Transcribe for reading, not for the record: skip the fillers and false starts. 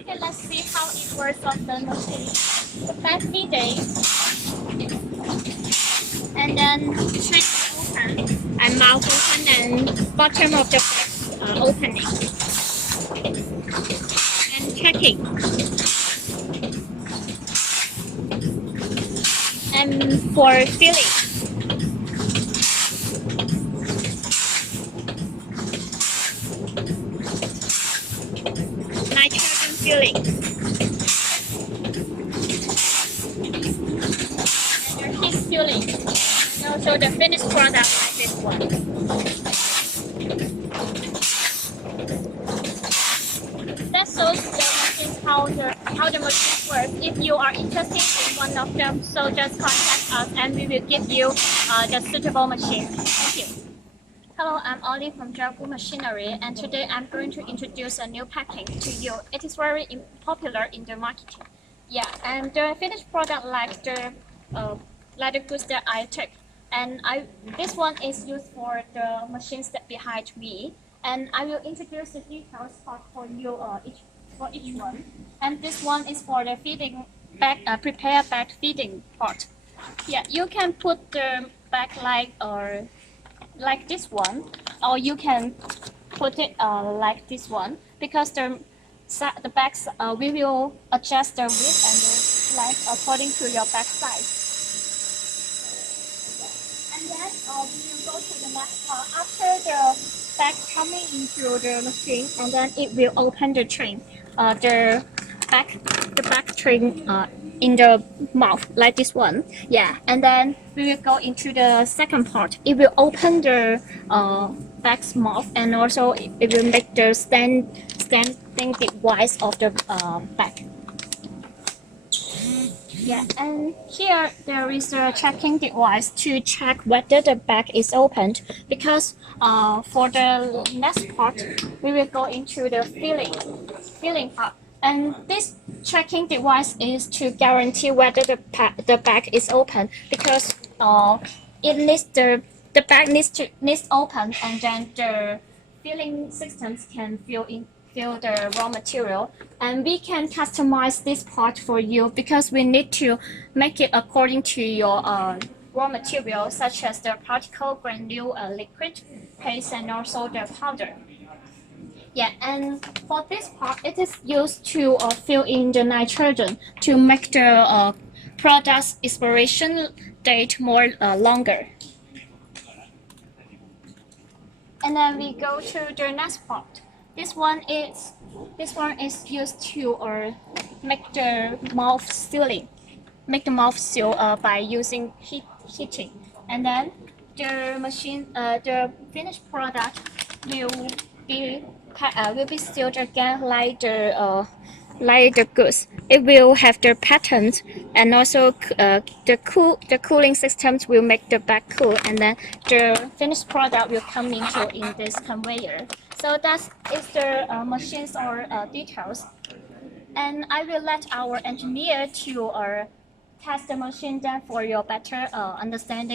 Okay, let's see how it works on the machine. The back feeding, and then check open and mouth open and bottom of the back opening and checking. And for filling, nitrogen filling, and your heat filling, and also the finished product like this one. That shows the machines how the machine works. If you are interested in one of them, so just contact us and we will give you the suitable machine. Thank you. Hello, I'm Ollie from Jagu Machinery, and today I'm going to introduce a new packing to you. It is very popular in the marketing. Yeah, and the finished product like the goods that I took, and this one is used for the machines that behind me, and I will introduce the details for you each one. And this one is for the feeding bag, prepare bag feeding part. Yeah, you can put the bag like this one, or you can put it like this one, because the bags we will adjust the width and the length according to your bag size. And then we will go to the next part after the bag coming into the machine, and then it will open the train, the back train in the mouth like this one. Yeah, and then we will go into the second part. It will open the bag's mouth, and also it will make the standing device of the bag. Yeah, and here there is a checking device to check whether the bag is opened, because for the next part we will go into the filling part. And this checking device is to guarantee whether the bag is open, because the bag needs open, and then the filling systems can fill the raw material, and we can customize this part for you, because we need to make it according to your raw material, such as the particle, granule, liquid, paste, and also the powder. Yeah, and for this part, it is used to fill in the nitrogen to make the product's expiration date more longer. And then we go to the next part. This one is used to make the mouth sealing, make the mouth seal by using heating. And then the finished product will be sealed again like the goods. It will have the patterns, and also the cooling systems will make the bag cool, and then the finished product will come in this conveyor. So that is the machines or details, and I will let our engineer to test the machine then for your better understanding.